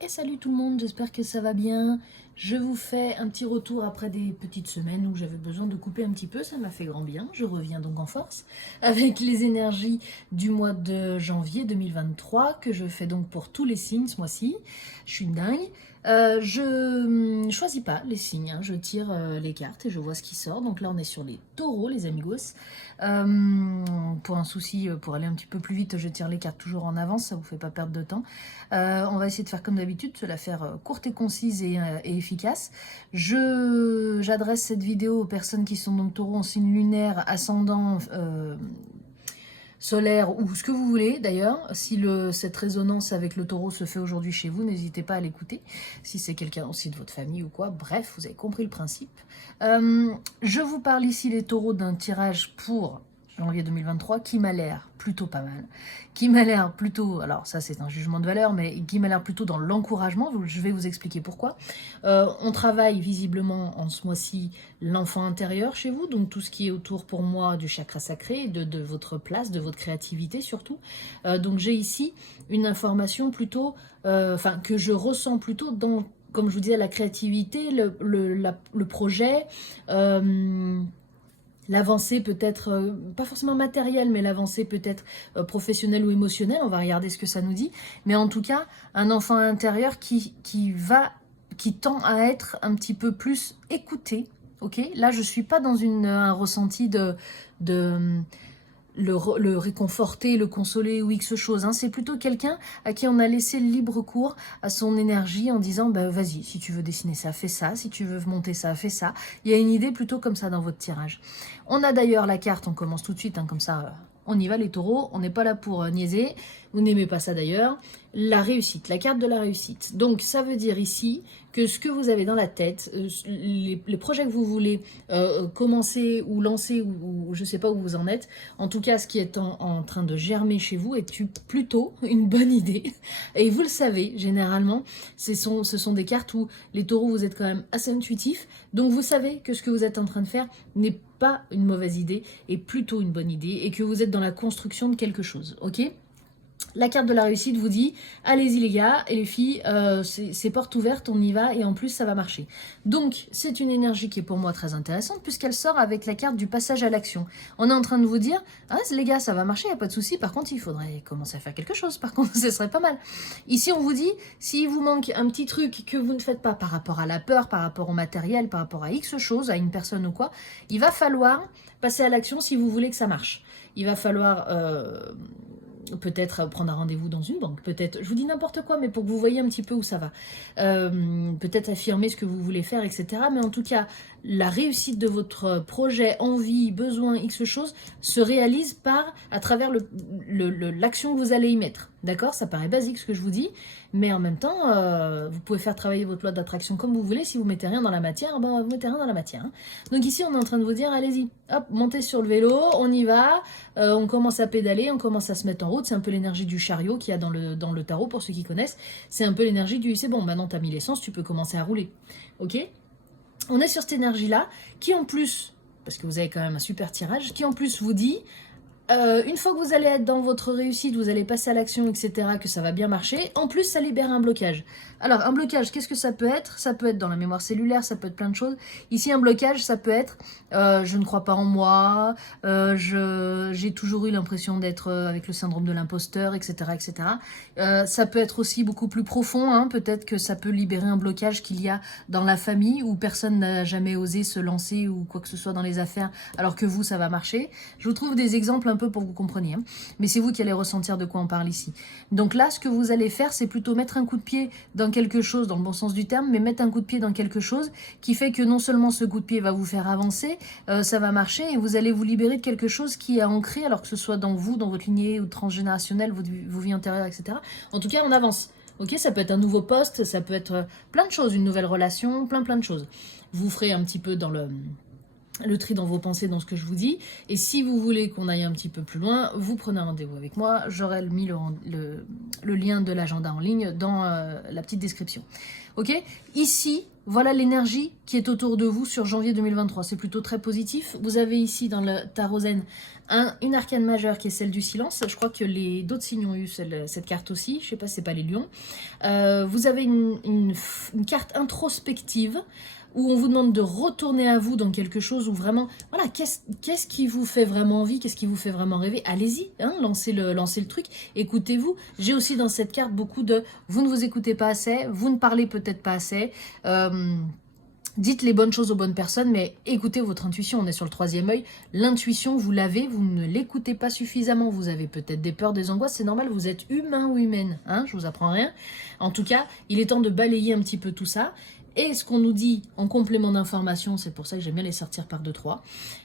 Et salut tout le monde, j'espère que ça va bien. Je vous fais un petit retour après des petites semaines où j'avais besoin de couper un petit peu, ça m'a fait grand bien. Je reviens donc en force avec les énergies du mois de janvier 2023 que je fais donc pour tous les signes ce mois-ci. Je suis dingue. Je choisis pas les signes, hein. Je tire les cartes et je vois ce qui sort. Donc là on est sur les taureaux, les amigos. Pour un souci, pour aller un petit peu plus vite, je tire les cartes toujours en avance, ça vous fait pas perdre de temps. On va essayer de faire comme d'habitude, se la faire courte et concise et efficace. J'adresse cette vidéo aux personnes qui sont donc taureau en signe lunaire, ascendant, solaire ou ce que vous voulez d'ailleurs. Si cette résonance avec le taureau se fait aujourd'hui chez vous, n'hésitez pas à l'écouter. Si c'est quelqu'un aussi de votre famille ou quoi, bref, vous avez compris le principe. Je vous parle ici les taureaux d'un tirage pour janvier 2023 qui m'a l'air plutôt pas mal, qui m'a l'air plutôt, alors ça c'est un jugement de valeur, mais qui m'a l'air plutôt dans l'encouragement. Je vais vous expliquer pourquoi. On travaille visiblement en ce mois-ci l'enfant intérieur chez vous, donc tout ce qui est autour pour moi du chakra sacré, de votre place, de votre créativité surtout. Donc j'ai ici une information plutôt, que je ressens plutôt dans, comme je vous disais, la créativité, le projet, l'avancée peut-être, pas forcément matérielle, mais l'avancée peut-être professionnelle ou émotionnelle, on va regarder ce que ça nous dit, mais en tout cas, un enfant intérieur qui tend à être un petit peu plus écouté, ok. Là, je suis pas dans un ressenti de le réconforter, le consoler ou X chose. Hein. C'est plutôt quelqu'un à qui on a laissé le libre cours à son énergie en disant bah, vas-y, si tu veux dessiner ça, fais ça. Si tu veux monter ça, fais ça. Il y a une idée plutôt comme ça dans votre tirage. On a d'ailleurs la carte, on commence tout de suite, hein, comme ça, on y va les taureaux. On n'est pas là pour niaiser. Vous n'aimez pas ça d'ailleurs. La réussite, la carte de la réussite. Donc ça veut dire ici que ce que vous avez dans la tête, les projets que vous voulez commencer ou lancer, ou je ne sais pas où vous en êtes, en tout cas ce qui est en train de germer chez vous est plutôt une bonne idée. Et vous le savez, généralement, ce sont des cartes où les taureaux, vous êtes quand même assez intuitifs, donc vous savez que ce que vous êtes en train de faire n'est pas une mauvaise idée, et plutôt une bonne idée, et que vous êtes dans la construction de quelque chose, ok ? La carte de la réussite vous dit allez-y les gars et les filles, c'est porte ouverte, on y va et en plus ça va marcher. Donc c'est une énergie qui est pour moi très intéressante puisqu'elle sort avec la carte du passage à l'action. On est en train de vous dire ah les gars ça va marcher, il n'y a pas de souci, par contre il faudrait commencer à faire quelque chose, par contre ce serait pas mal. Ici on vous dit s'il vous manque un petit truc que vous ne faites pas par rapport à la peur, par rapport au matériel, par rapport à X chose, à une personne ou quoi, il va falloir passer à l'action si vous voulez que ça marche. Il va falloir peut-être prendre un rendez-vous dans une banque, peut-être, je vous dis n'importe quoi, mais pour que vous voyez un petit peu où ça va. Peut-être affirmer ce que vous voulez faire, etc. Mais en tout cas, la réussite de votre projet, envie, besoin, X chose, se réalise à travers l'action que vous allez y mettre. D'accord? Ça paraît basique ce que je vous dis, mais en même temps, vous pouvez faire travailler votre loi d'attraction comme vous voulez. Si vous mettez rien dans la matière, ben vous mettez rien dans la matière. Hein. Donc ici, on est en train de vous dire, allez-y, hop, montez sur le vélo, on y va, on commence à pédaler, on commence à se mettre en route. C'est un peu l'énergie du chariot qu'il y a dans le tarot, pour ceux qui connaissent. C'est un peu l'énergie du, c'est bon, maintenant t'as mis l'essence, tu peux commencer à rouler. Ok? On est sur cette énergie-là, qui en plus, parce que vous avez quand même un super tirage, qui en plus vous dit, une fois que vous allez être dans votre réussite, vous allez passer à l'action, etc., que ça va bien marcher, en plus ça libère un blocage. Alors un blocage, qu'est-ce que ça peut être? Ça peut être dans la mémoire cellulaire, ça peut être plein de choses. Ici un blocage, ça peut être je ne crois pas en moi, j'ai toujours eu l'impression d'être avec le syndrome de l'imposteur, etc., etc. Ça peut être aussi beaucoup plus profond, hein, peut-être que ça peut libérer un blocage qu'il y a dans la famille où personne n'a jamais osé se lancer ou quoi que ce soit dans les affaires, alors que vous, ça va marcher. Je vous trouve des exemples un peu pour que vous compreniez, hein. Mais c'est vous qui allez ressentir de quoi on parle ici. Donc là, ce que vous allez faire, c'est plutôt mettre un coup de pied dans quelque chose, dans le bon sens du terme, mais mettre un coup de pied dans quelque chose qui fait que non seulement ce coup de pied va vous faire avancer, ça va marcher et vous allez vous libérer de quelque chose qui est ancré, alors que ce soit dans vous, dans votre lignée ou transgénérationnelle, vos vies antérieures, etc. En tout cas, on avance. Ok, ça peut être un nouveau poste, ça peut être plein de choses, une nouvelle relation, plein de choses. Vous ferez un petit peu le tri dans vos pensées, dans ce que je vous dis. Et si vous voulez qu'on aille un petit peu plus loin, vous prenez un rendez-vous avec moi. J'aurai mis le lien de l'agenda en ligne dans la petite description. Ok? Ici, voilà l'énergie qui est autour de vous sur janvier 2023. C'est plutôt très positif. Vous avez ici dans le tarot zen une arcane majeure qui est celle du silence. Je crois que d'autres signes ont eu cette carte aussi. Je sais pas, c'est pas les lions. Vous avez une carte introspective où on vous demande de retourner à vous dans quelque chose où vraiment, voilà, qu'est-ce qui vous fait vraiment envie, qu'est-ce qui vous fait vraiment rêver, allez-y, hein, lancez le truc, écoutez-vous. J'ai aussi dans cette carte beaucoup de, vous ne vous écoutez pas assez, vous ne parlez peut-être pas assez, dites les bonnes choses aux bonnes personnes, mais écoutez votre intuition, on est sur le 3e œil, l'intuition, vous l'avez, vous ne l'écoutez pas suffisamment, vous avez peut-être des peurs, des angoisses, c'est normal, vous êtes humain ou humaine, hein, je vous apprends rien. En tout cas, il est temps de balayer un petit peu tout ça. Et ce qu'on nous dit en complément d'information, c'est pour ça que j'aime bien les sortir par 2-3.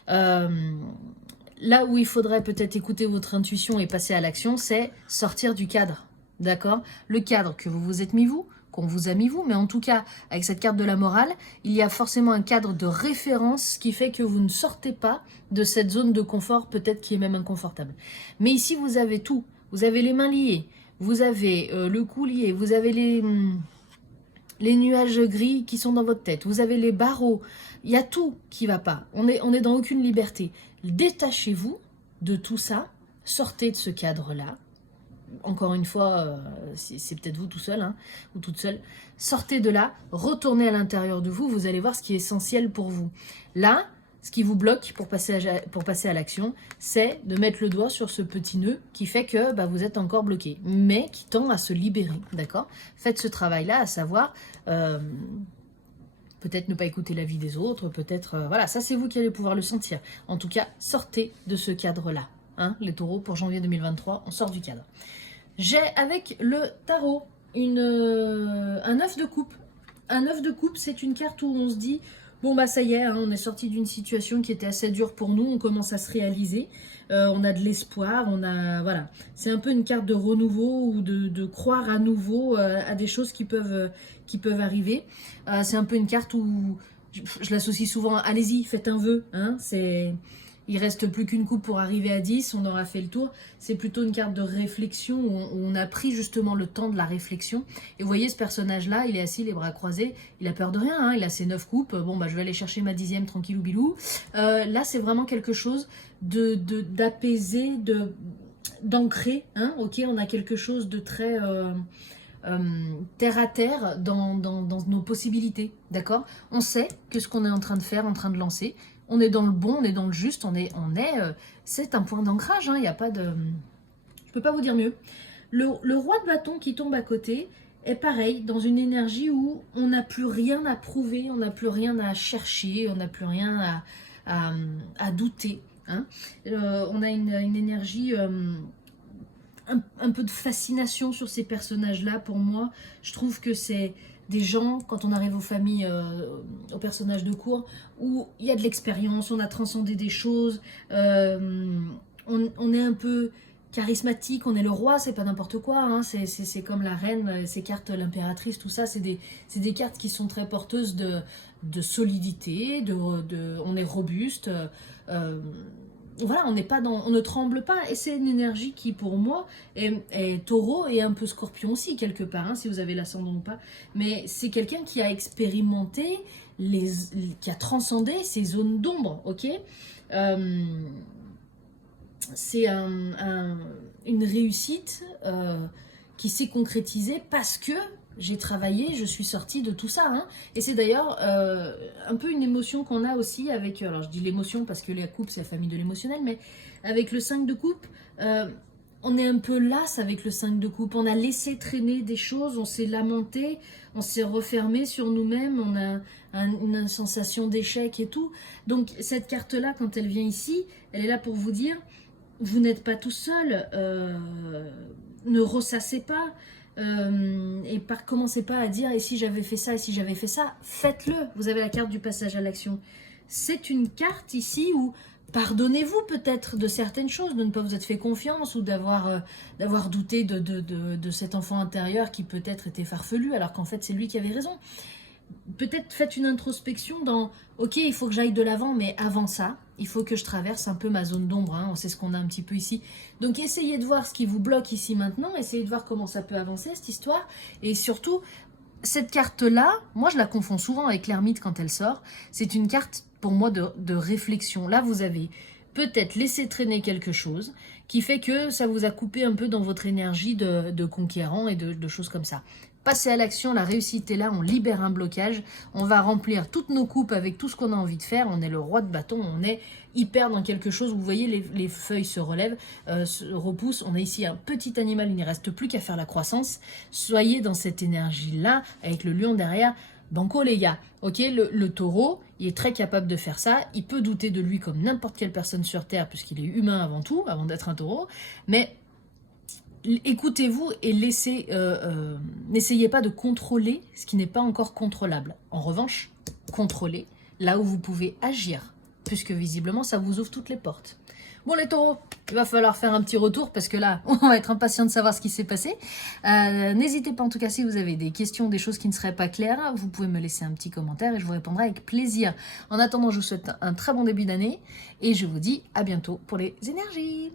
Là où il faudrait peut-être écouter votre intuition et passer à l'action, c'est sortir du cadre. D'accord? Le cadre que vous vous êtes mis vous, qu'on vous a mis vous, mais en tout cas, avec cette carte de la morale, il y a forcément un cadre de référence qui fait que vous ne sortez pas de cette zone de confort, peut-être qui est même inconfortable. Mais ici, vous avez tout. Vous avez les mains liées, vous avez le cou lié, vous avez les nuages gris qui sont dans votre tête, vous avez les barreaux, il y a tout qui va pas, on est dans aucune liberté. Détachez-vous de tout ça, sortez de ce cadre-là, encore une fois, c'est peut-être vous tout seul, hein, ou toute seule, sortez de là, retournez à l'intérieur de vous, vous allez voir ce qui est essentiel pour vous. Là, ce qui vous bloque pour passer à l'action, c'est de mettre le doigt sur ce petit nœud qui fait que vous êtes encore bloqué, mais qui tend à se libérer, d'accord? Faites ce travail-là, à savoir, peut-être ne pas écouter l'avis des autres, peut-être, voilà, ça c'est vous qui allez pouvoir le sentir. En tout cas, sortez de ce cadre-là, hein, les taureaux, pour janvier 2023, on sort du cadre. J'ai avec le tarot un œuf de coupe. Un œuf de coupe, c'est une carte où on se dit... Bon ça y est, hein, on est sorti d'une situation qui était assez dure pour nous, on commence à se réaliser, on a de l'espoir, voilà. C'est un peu une carte de renouveau ou de croire à nouveau à des choses qui peuvent arriver. C'est un peu une carte où je l'associe souvent, allez-y, faites un vœu, hein, il reste plus qu'une coupe pour arriver à 10, on aura fait le tour. C'est plutôt une carte de réflexion où on a pris justement le temps de la réflexion. Et vous voyez ce personnage-là, il est assis, les bras croisés, il a peur de rien, hein, il a ses 9 coupes. Bon, je vais aller chercher ma 10e tranquillou bilou. Là, c'est vraiment quelque chose d'apaisé, d'ancré. Hein, ok, on a quelque chose de très... terre à terre dans nos possibilités, d'accord? On sait que ce qu'on est en train de faire, en train de lancer, on est dans le bon, on est dans le juste, c'est un point d'ancrage, hein, il n'y a pas de... Je peux pas vous dire mieux. Le roi de bâton qui tombe à côté est pareil, dans une énergie où on n'a plus rien à prouver, on n'a plus rien à chercher, on n'a plus rien à douter. Hein. On a une énergie... un peu de fascination sur ces personnages-là. Pour moi, je trouve que c'est des gens, quand on arrive aux familles, aux personnages de cour, où il y a de l'expérience, on a transcendé des choses, on est un peu charismatique, on est le roi, c'est pas n'importe quoi, hein, c'est comme la reine, ces cartes, l'impératrice, tout ça, c'est des cartes qui sont très porteuses de solidité, on est robuste, voilà, on ne tremble pas, et c'est une énergie qui pour moi est taureau et un peu scorpion aussi quelque part, hein, si vous avez l'ascendant ou pas, mais c'est quelqu'un qui a expérimenté, qui a transcendé ces zones d'ombre, ok, c'est une réussite qui s'est concrétisée parce que j'ai travaillé, je suis sortie de tout ça. Hein. Et c'est d'ailleurs un peu une émotion qu'on a aussi avec... Alors je dis l'émotion parce que la coupe c'est la famille de l'émotionnel, mais avec le 5 de coupe, on est un peu lasse avec le 5 de coupe. On a laissé traîner des choses, on s'est lamenté, on s'est refermé sur nous-mêmes, on a une sensation d'échec et tout. Donc cette carte-là, quand elle vient ici, elle est là pour vous dire, vous n'êtes pas tout seul, ne ressassez pas. Et commencez pas à dire et si j'avais fait ça, et si j'avais fait ça, faites-le. Vous avez la carte du passage à l'action. C'est une carte ici où pardonnez-vous peut-être de certaines choses, de ne pas vous être fait confiance ou d'avoir douté de cet enfant intérieur qui peut-être était farfelu alors qu'en fait c'est lui qui avait raison. peut-être faites une introspection dans ok, il faut que j'aille de l'avant, mais avant ça, il faut que je traverse un peu ma zone d'ombre, hein, c'est ce qu'on a un petit peu ici. Donc essayez de voir ce qui vous bloque ici maintenant, essayez de voir comment ça peut avancer cette histoire, et surtout, cette carte-là, moi je la confonds souvent avec l'ermite quand elle sort, c'est une carte pour moi de réflexion. Là vous avez peut-être laissé traîner quelque chose qui fait que ça vous a coupé un peu dans votre énergie de conquérant et de choses comme ça. Passez à l'action, la réussite est là, on libère un blocage, on va remplir toutes nos coupes avec tout ce qu'on a envie de faire, on est le roi de bâton, on est hyper dans quelque chose, vous voyez les feuilles se relèvent, se repoussent, on a ici un petit animal, il n'y reste plus qu'à faire la croissance, soyez dans cette énergie-là, avec le lion derrière, banco les gars, ok, le taureau, il est très capable de faire ça, il peut douter de lui comme n'importe quelle personne sur Terre, puisqu'il est humain avant tout, avant d'être un taureau, mais écoutez-vous et n'essayez pas de contrôler ce qui n'est pas encore contrôlable. En revanche, contrôlez là où vous pouvez agir, puisque visiblement ça vous ouvre toutes les portes. Bon les taureaux, il va falloir faire un petit retour parce que là, on va être impatient de savoir ce qui s'est passé. N'hésitez pas en tout cas si vous avez des questions, des choses qui ne seraient pas claires, vous pouvez me laisser un petit commentaire et je vous répondrai avec plaisir. En attendant, je vous souhaite un très bon début d'année et je vous dis à bientôt pour les énergies.